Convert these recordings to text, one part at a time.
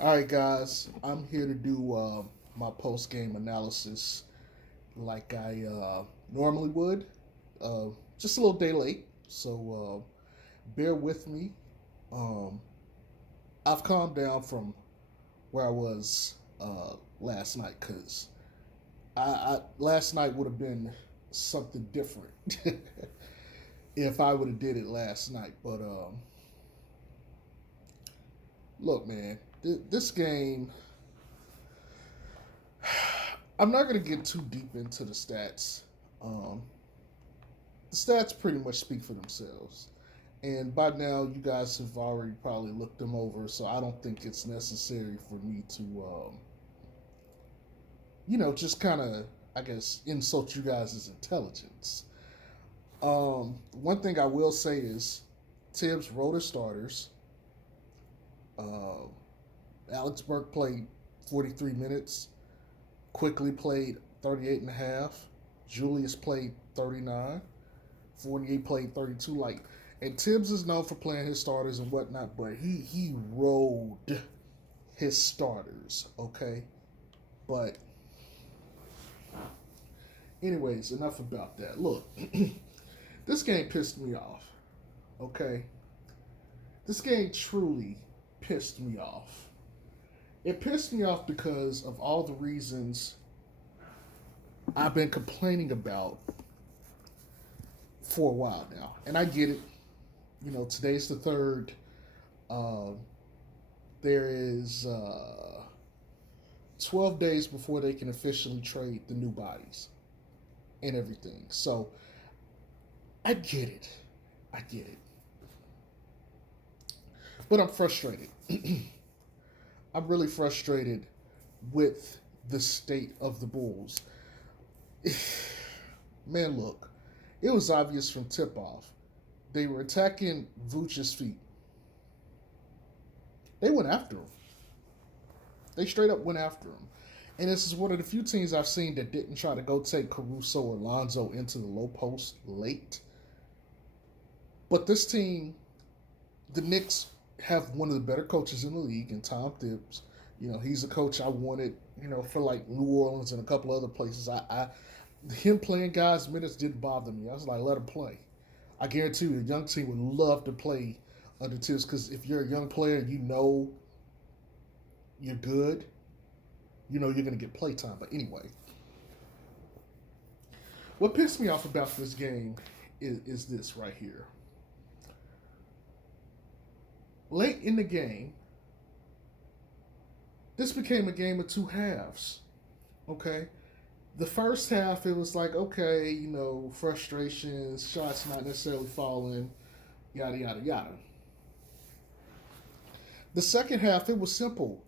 All right, guys, I'm here to do my post game analysis like I normally would. Uh, just a little day late, so bear with me. Um, I've calmed down from where I was last night because last night would have been something different if I would have did it last night. But look, man, this game I'm not going to get too deep into the stats. Um, the stats pretty much speak for themselves. And by now, you guys have already probably looked them over, so I don't think it's necessary for me to, just kind of, I guess, insult you guys' intelligence. One thing I will say is Tibbs wrote his starters. Uh, Alex Burke played 43 minutes. Quickly played 38 and a half. Julius played 39. Fournier played 32. And Tibbs is known for playing his starters and whatnot, but he rode his starters, okay? But anyways, enough about that. Look, this game pissed me off, okay? This game truly pissed me off. It pissed me off because of all the reasons I've been complaining about for a while now. And I get it. Today's the third. Uh, there is 12 days before they can officially trade the new bodies and everything. So I get it. I get it. But I'm frustrated. I'm really frustrated with the state of the Bulls. Man, look, it was obvious from tip off. They were attacking Vooch's feet. They went after him. They straight up went after him. And this is one of the few teams I've seen that didn't try to go take Caruso or Lonzo into the low post late. But this team, the Knicks, have one of the better coaches in the league, and Tom Thibs. He's a coach I wanted, for like New Orleans and a couple other places. Him playing guys minutes didn't bother me. I was like, let him play. I guarantee you, a young team would love to play under Tibbs because if you're a young player, you're good. You're going to get playtime. But anyway, what pissed me off about this game is this right here. Late in the game, this became a game of two halves. Okay? The first half, it was like, okay, frustrations, shots not necessarily falling, yada, yada, yada. The second half, it was simple.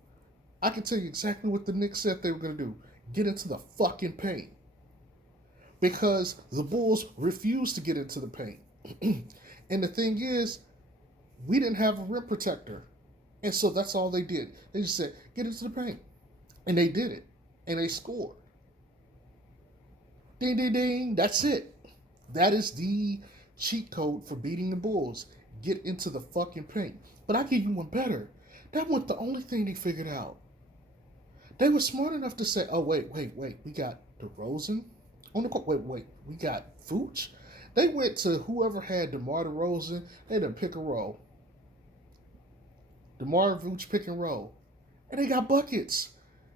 I can tell you exactly what the Knicks said they were going to do: get into the fucking paint. Because the Bulls refused to get into the paint. And the thing is, we didn't have a rim protector. And so that's all they did. They just said, get into the paint. And they did it. And they scored. Ding, ding, ding. That's it. That is the cheat code for beating the Bulls. Get into the fucking paint. But I give you one better. That wasn't the only thing they figured out. They were smart enough to say, oh, wait. We got DeRozan on the court. Wait. We got Vooch. They went to whoever had DeMar DeRozan. They had to pick a roll. DeMar Vooch pick and roll. And they got buckets.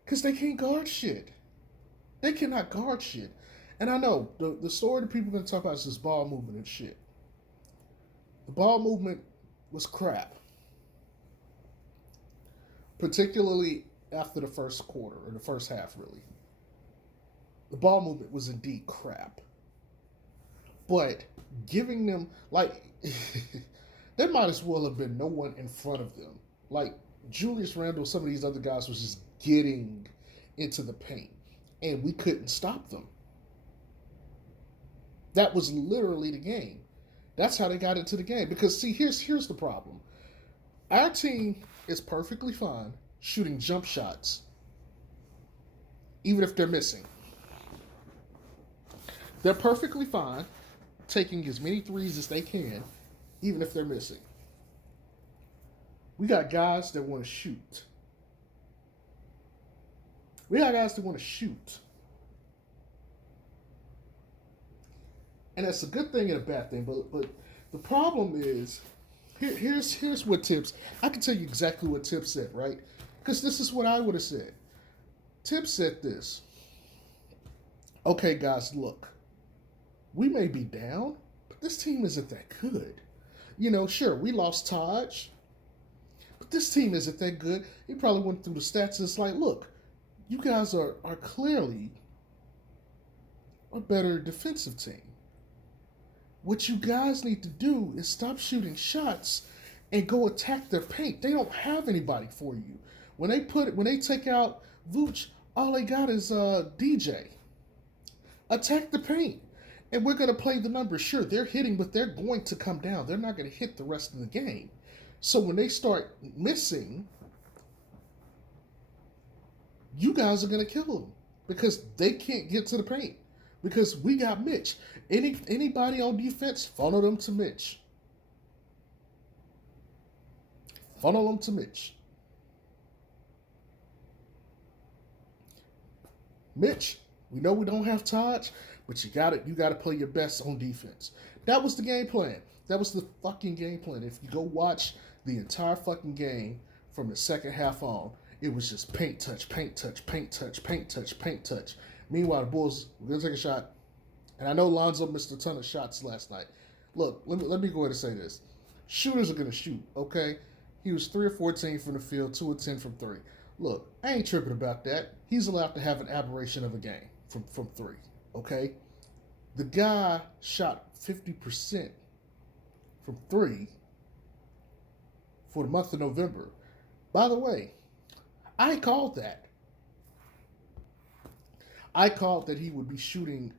Because they can't guard shit. They cannot guard shit. And I know the story that people are going to talk about is this ball movement and shit. The ball movement was crap. Particularly after the first quarter, or the first half, really. The ball movement was indeed crap. But giving them, there might as well have been no one in front of them. Like, Julius Randle, some of these other guys was just getting into the paint. And we couldn't stop them. That was literally the game. That's how they got into the game. Because, see, here's the problem. Our team is perfectly fine shooting jump shots, even if they're missing. They're perfectly fine taking as many threes as they can, even if they're missing. We got guys that want to shoot. We got guys that want to shoot, and that's a good thing and a bad thing. But the problem is, here's what Tibbs. I can tell you exactly what Tibbs said, right? Because this is what I would have said. Tibbs said this. Okay, guys, look, we may be down, but this team isn't that good. Sure, we lost Taj, but this team isn't that good. He probably went through the stats and it's like, look, you guys are clearly a better defensive team. What you guys need to do is stop shooting shots and go attack their paint. They don't have anybody for you. When they take out Vooch, all they got is DJ. Attack the paint. And we're gonna play the numbers. Sure, they're hitting, but they're going to come down. They're not gonna hit the rest of the game. So when they start missing, you guys are gonna kill them because they can't get to the paint. Because we got Mitch. Anybody on defense, funnel them to Mitch. Funnel them to Mitch. Mitch, we know we don't have Taj, but you gotta play your best on defense. That was the game plan. That was the fucking game plan. If you go watch the entire fucking game from the second half on, it was just paint touch, paint touch, paint touch, paint touch, paint touch. Meanwhile, the Bulls were gonna take a shot, and I know Lonzo missed a ton of shots last night. Look, let me go ahead and say this: shooters are gonna shoot. Okay, he was 3 of 14 from the field, 2 of 10 from three. Look, I ain't tripping about that. He's allowed to have an aberration of a game from three. Okay, the guy shot 50% from three for the month of November. By the way, I called that. I called that he would be shooting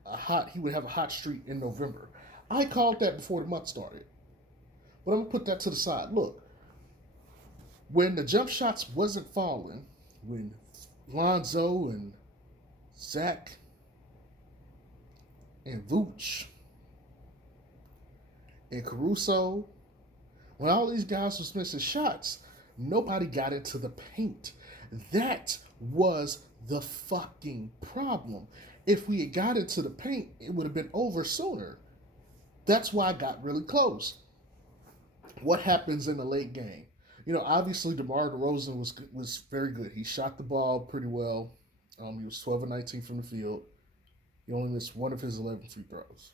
he would have a hot streak in November. I called that before the month started. But I'm gonna put that to the side. Look, when the jump shots wasn't falling, when Lonzo and Zach and Vooch and Caruso, when all these guys was missing shots, nobody got into the paint. That was the fucking problem. If we had got into the paint, it would have been over sooner. That's why I got really close. What happens in the late game? Obviously DeMar DeRozan was very good. He shot the ball pretty well. He was 12 of 19 from the field. He only missed one of his 11 free throws.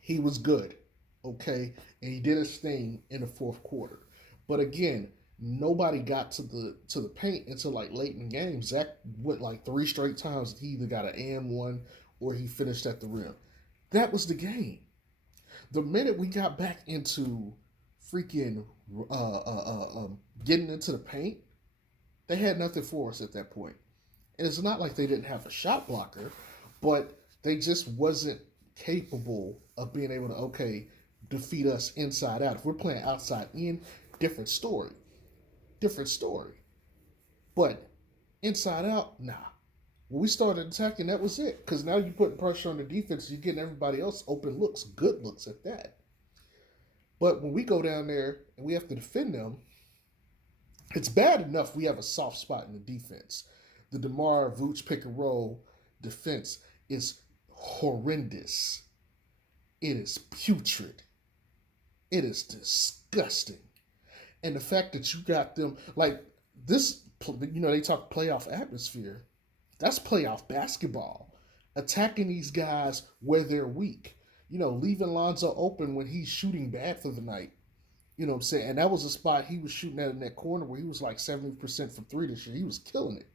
He was good, okay, and he did his thing in the fourth quarter. But again, nobody got to the paint until like late in the game. Zach went like 3 straight times. He either got an and one or he finished at the rim. That was the game. The minute we got back into freaking getting into the paint, they had nothing for us at that point. And it's not like they didn't have a shot blocker, but they just wasn't capable of being able to defeat us inside out. If we're playing outside in, different story. Different story. But inside out, nah. When we started attacking, that was it. Because now you're putting pressure on the defense, you're getting everybody else open looks, good looks at that. But when we go down there and we have to defend them, it's bad enough we have a soft spot in the defense. The DeMar Vooch pick and roll defense is horrendous. It is putrid. It is disgusting. And the fact that you got them, like this, they talk playoff atmosphere. That's playoff basketball. Attacking these guys where they're weak. Leaving Lonzo open when he's shooting bad for the night. You know what I'm saying? And that was a spot he was shooting at in that corner where he was like 70% from three this year. He was killing it.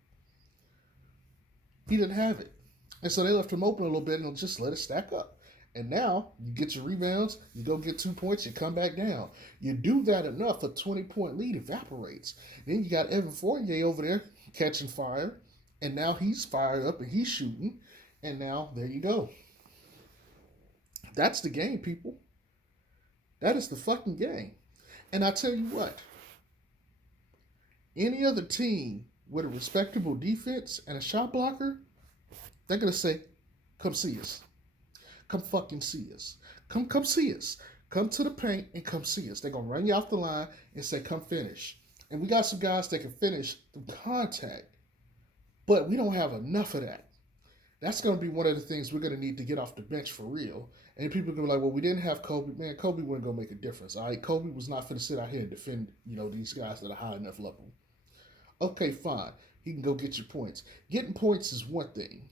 He didn't have it. And so they left him open a little bit and just let it stack up. And now you get your rebounds, you go get 2 points, you come back down. You do that enough, a 20-point lead evaporates. Then you got Evan Fournier over there catching fire. And now he's fired up and he's shooting. And now there you go. That's the game, people. That is the fucking game. And I tell you what, any other team with a respectable defense and a shot blocker, they're going to say, come see us. Come fucking see us. Come see us. Come to the paint and come see us. They're going to run you off the line and say, come finish. And we got some guys that can finish through contact. But we don't have enough of that. That's going to be one of the things we're going to need to get off the bench for real. And people are going to be like, well, we didn't have Kobe. Man, Kobe wasn't going to make a difference. All right, Kobe was not going to sit out here and defend, these guys at a high enough level. Okay, fine. He can go get your points. Getting points is one thing,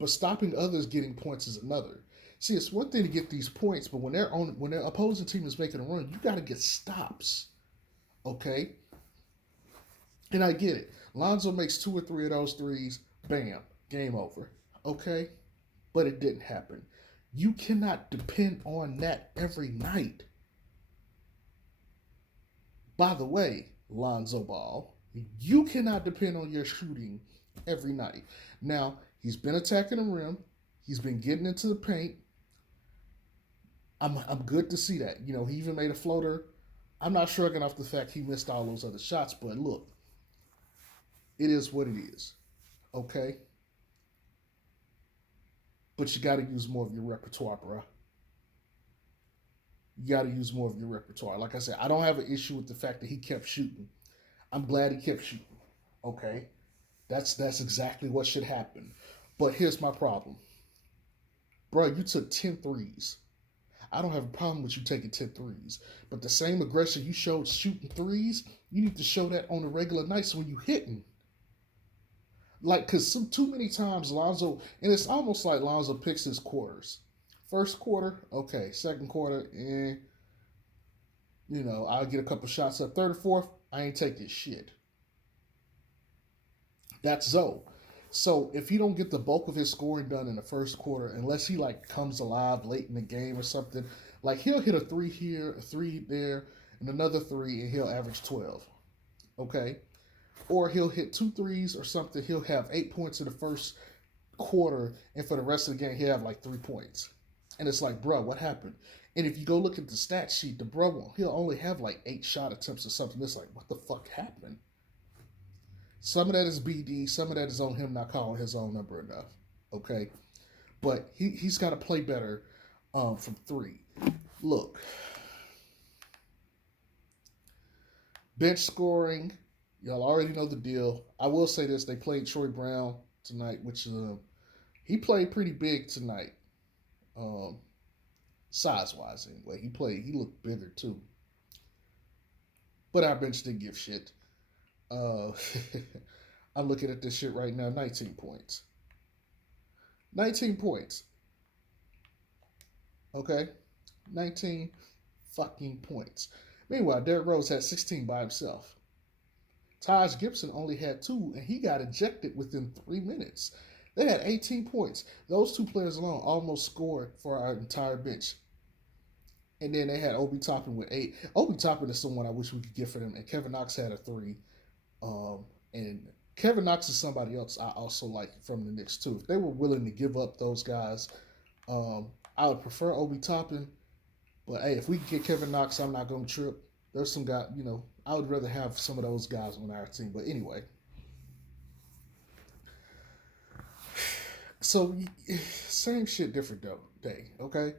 but stopping others getting points is another. See, it's one thing to get these points, but when their opposing team is making a run, you got to get stops. Okay, and I get it. Lonzo makes 2 or 3 of those threes. Bam, game over. Okay, but it didn't happen. You cannot depend on that every night. By the way, Lonzo Ball, you cannot depend on your shooting every night. Now, he's been attacking the rim. He's been getting into the paint. I'm good to see that. He even made a floater. I'm not shrugging off the fact he missed all those other shots, but look, it is what it is. Okay? But you got to use more of your repertoire, bro. You got to use more of your repertoire. Like I said, I don't have an issue with the fact that he kept shooting. I'm glad he kept shooting. Okay? That's exactly what should happen. But here's my problem. Bro, you took 10 threes. I don't have a problem with you taking 10 threes. But the same aggression you showed shooting threes, you need to show that on the regular nights when you hitting. Like, because too many times Lonzo, and it's almost like Lonzo picks his quarters. First quarter, okay. Second quarter, I'll get a couple shots up. Third or fourth, I ain't taking shit. That's Zoe. So if he don't get the bulk of his scoring done in the first quarter, unless he like comes alive late in the game or something, like he'll hit a three here, a three there, and another three, and he'll average 12. Okay? Or he'll hit 2 threes or something. He'll have 8 points in the first quarter, and for the rest of the game, he'll have like 3 points. And it's like, bro, what happened? And if you go look at the stat sheet, the bro, he'll only have like 8 shot attempts or something. It's like, what the fuck happened? Some of that is BD. Some of that is on him not calling his own number enough. Okay? But he's got to play better from 3. Look. Bench scoring. Y'all already know the deal. I will say this. They played Troy Brown tonight, which he played pretty big tonight. Size-wise, anyway. He looked bigger, too. But our bench didn't give shit. I'm looking at this shit right now. 19 points. 19 points. Okay? 19 fucking points. Meanwhile, Derrick Rose had 16 by himself. Taj Gibson only had 2, and he got ejected within 3 minutes. They had 18 points. Those 2 players alone almost scored for our entire bench. And then they had Obi Toppin with 8. Obi Toppin is someone I wish we could get for them. And Kevin Knox had a 3. And Kevin Knox is somebody else I also like from the Knicks too. If they were willing to give up those guys, I would prefer Obi Toppin. But hey, if we can get Kevin Knox, I'm not going to trip. There's some guy, I would rather have some of those guys on our team. But anyway. So, same shit, different day, okay?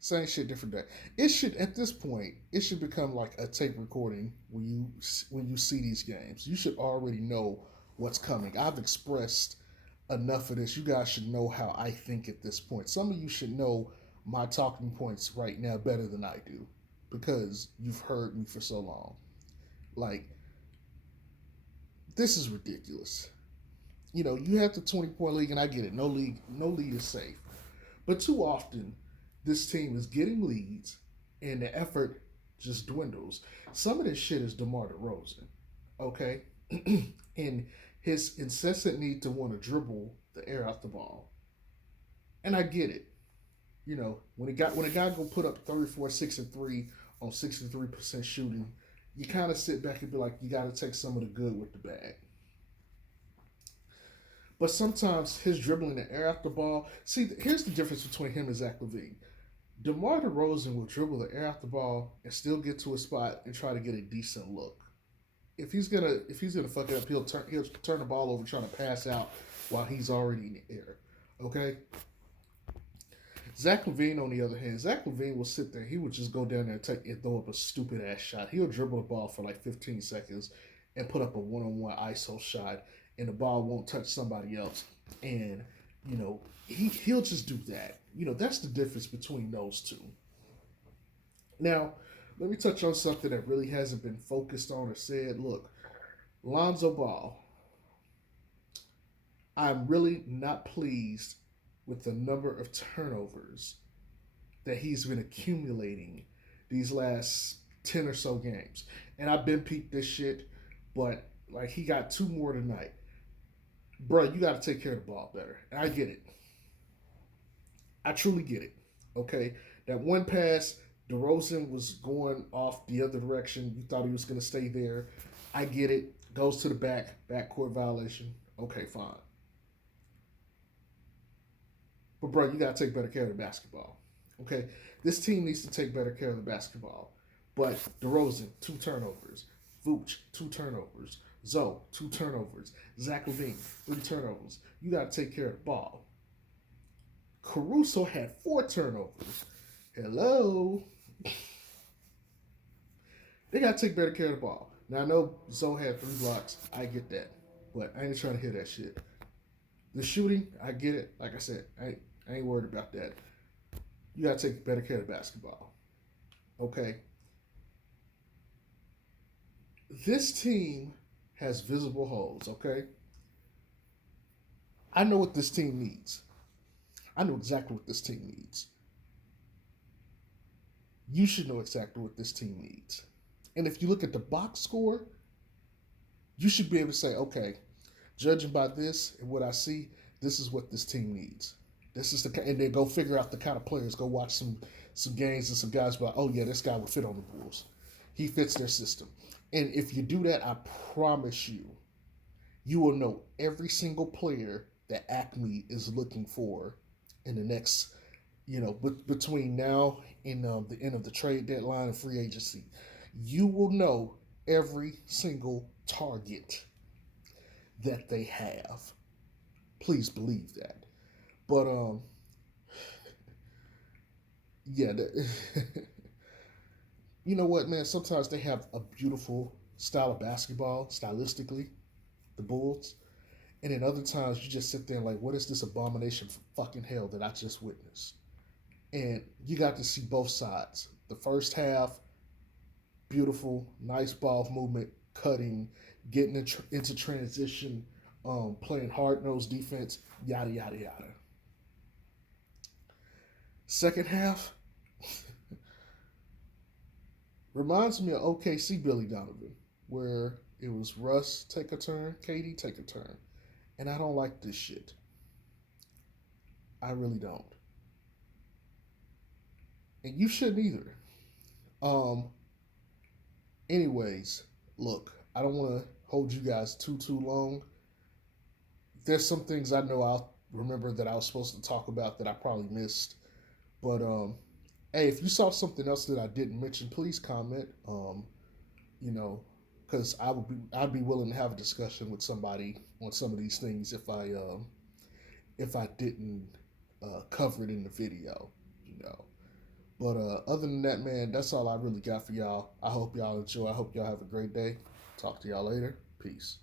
Same shit, different day. It should, at this point, it should become like a tape recording when you see these games. You should already know what's coming. I've expressed enough of this. You guys should know how I think at this point. Some of you should know my talking points right now better than I do because you've heard me for so long. Like, this is ridiculous. You have the 20-point league, and I get it. No league is safe. But too often, this team is getting leads, and the effort just dwindles. Some of this shit is DeMar DeRozan, okay? And his incessant need to want to dribble the air out the ball. And I get it. When a guy go put up 34, 6, and 3 on 63% shooting, you kind of sit back and be like, you got to take some of the good with the bad. But sometimes his dribbling the air out the ball. See, here's the difference between him and Zach LaVine. DeMar DeRozan will dribble the air out the ball and still get to a spot and try to get a decent look. If he's gonna fuck it up, he'll turn the ball over trying to pass out while he's already in the air. Okay. Zach LaVine, on the other hand, Zach LaVine will sit there. He would just go down there and throw up a stupid ass shot. He'll dribble the ball for like 15 seconds and put up a one-on-one ISO shot and the ball won't touch somebody else. And, he'll just do that. That's the difference between those two. Now, let me touch on something that really hasn't been focused on or said. Look, Lonzo Ball, I'm really not pleased with the number of turnovers that he's been accumulating these last 10 or so games. And I've been peeped this shit, but like he got two more tonight. Bro, you got to take care of the ball better. And I get it. I truly get it. Okay. That one pass, DeRozan was going off the other direction. You thought he was going to stay there. I get it. Goes to the backcourt violation. Okay, fine. But bro, you gotta take better care of the basketball. Okay, this team needs to take better care of the basketball. But DeRozan, 2 turnovers. Vooch, 2 turnovers. Zoe, 2 turnovers. Zach Levine, 3 turnovers. You gotta take care of the ball. Caruso had 4 turnovers. Hello. They gotta take better care of the ball. Now I know Zoe had 3 blocks. I get that, but I ain't trying to hear that shit. The shooting, I get it. Like I said, I ain't worried about that. You gotta take better care of the basketball. Okay. This team has visible holes, okay? I know what this team needs. I know exactly what this team needs. You should know exactly what this team needs. And if you look at the box score, you should be able to say, okay, judging by this and what I see, this is what this team needs. This is and then go figure out the kind of players. Go watch some games and some guys be like, oh yeah, this guy would fit on the Bulls. He fits their system. And if you do that, I promise you, you will know every single player that Acme is looking for in the next, between now and the end of the trade deadline and free agency. You will know every single target that they have. Please believe that. But yeah, you know what, man? Sometimes they have a beautiful style of basketball, stylistically, the Bulls, and then other times you just sit there and like, what is this abomination for fucking hell that I just witnessed? And you got to see both sides. The first half, beautiful, nice ball movement, cutting, getting into transition, playing hard nosed defense, yada yada yada. Second half reminds me of OKC Billy Donovan, where it was Russ take a turn, KD take a turn, and I don't like this shit. I really don't, and you shouldn't either. Um. Anyways, look, I don't want to hold you guys too long. There's some things I know I'll remember that I was supposed to talk about that I probably missed. But hey, if you saw something else that I didn't mention, please comment. You know, because I'd be willing to have a discussion with somebody on some of these things if I didn't cover it in the video. You know. But other than that, man, that's all I really got for y'all. I hope y'all enjoy. I hope y'all have a great day. Talk to y'all later. Peace.